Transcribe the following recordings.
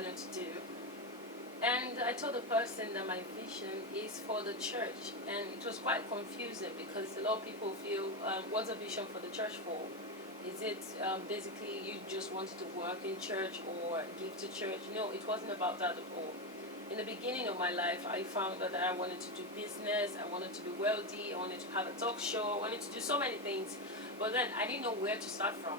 wanted to do. And I told the person that my vision is for the church, and it was quite confusing because a lot of people feel, what's a vision for the church for? Is it basically you just wanted to work in church or give to church? No, it wasn't about that at all. In the beginning of my life, I found that I wanted to do business, I wanted to be wealthy, I wanted to have a talk show, I wanted to do so many things, but then I didn't know where to start from.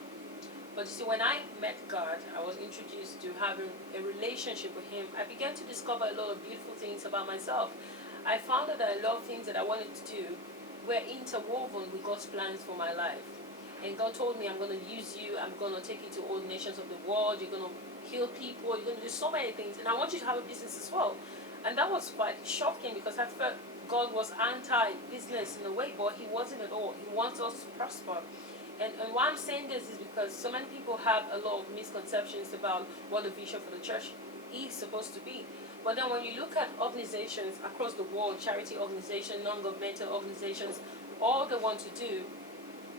But you see, when I met God, I was introduced to having a relationship with Him. I began to discover a lot of beautiful things about myself. I found that a lot of things that I wanted to do were interwoven with God's plans for my life. And God told me, I'm going to use you, I'm going to take you to all nations of the world, you're going to heal people, you're going to do so many things, and I want you to have a business as well. And that was quite shocking because I felt God was anti-business in a way, but He wasn't at all. He wants us to prosper. And why I'm saying this is because so many people have a lot of misconceptions about what the vision for the church is supposed to be. But then when you look at organizations across the world, charity organizations, non-governmental organizations, all they want to do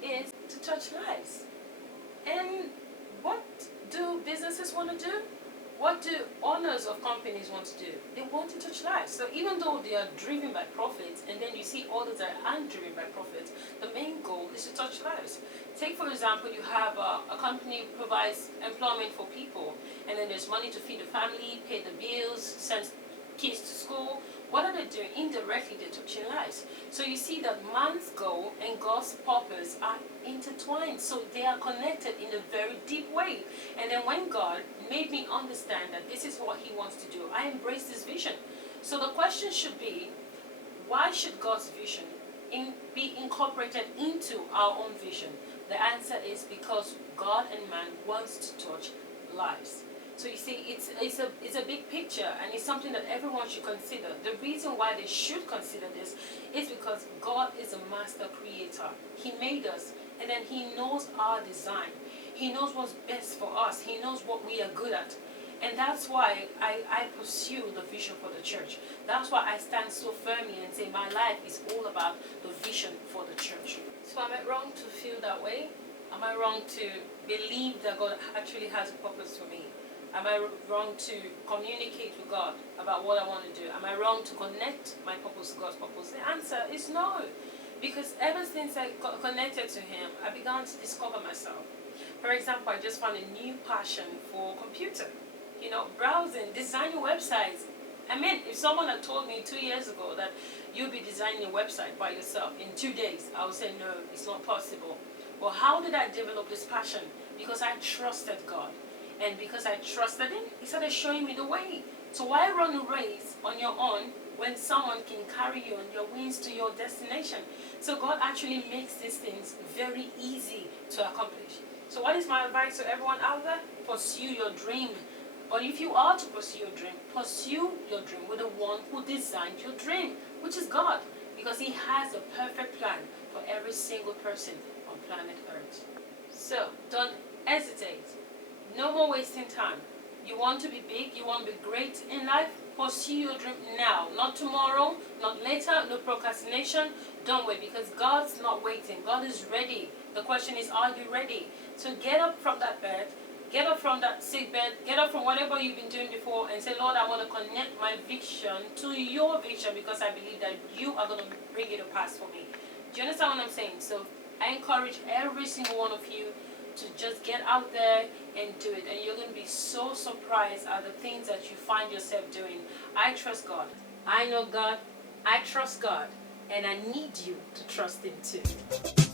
is to touch lives. And what do businesses want to do? What do owners of companies want to do? They want to touch lives. So even though they are driven by profit, and then you see others that aren't driven by profit, the main goal is to touch lives. Take for example, you have a company provides employment for people, and then there's money to feed the family, pay the bills, send kids to school. What are they doing? Indirectly, they're touching lives. So you see that man's goal and God's purpose are intertwined. So they are connected in a very deep way. And then when God made me understand that this is what He wants to do, I embraced this vision. So the question should be, why should God's vision be incorporated into our own vision? The answer is because God and man wants to touch lives. So you see, it's a big picture, and it's something that everyone should consider. The reason why they should consider this is because God is a master creator. He made us, and then He knows our design. He knows what's best for us. He knows what we are good at. And that's why I pursue the vision for the church. That's why I stand so firmly and say my life is all about the vision for the church. So am I wrong to feel that way? Am I wrong to believe that God actually has a purpose for me? Am I wrong to communicate with God about what I want to do? Am I wrong to connect my purpose to God's purpose? The answer is no. Because ever since I got connected to Him, I began to discover myself. For example, I just found a new passion for computer. You know, browsing, designing websites. I mean, if someone had told me 2 years ago that you'll be designing a website by yourself in 2 days, I would say no, it's not possible. Well, how did I develop this passion? Because I trusted God. And because I trusted Him, He started showing me the way. So why run a race on your own when someone can carry you on your wings to your destination? So God actually makes these things very easy to accomplish. So what is my advice to everyone out there? Pursue your dream. But if you are to pursue your dream with the one who designed your dream, which is God. Because He has a perfect plan for every single person on planet Earth. So don't hesitate. No more wasting time. You want to be big, you want to be great in life, pursue your dream now. Not tomorrow, not later, no procrastination. Don't wait, because God's not waiting. God is ready. The question is, are you ready? So get up from that bed, get up from that sick bed, get up from whatever you've been doing before and say, Lord, I want to connect my vision to your vision because I believe that you are going to bring it to pass for me. Do you understand what I'm saying? So I encourage every single one of you to just get out there and do it, and you're going to be so surprised at the things that you find yourself doing. I trust God. I know God. I trust God, and I need you to trust Him too.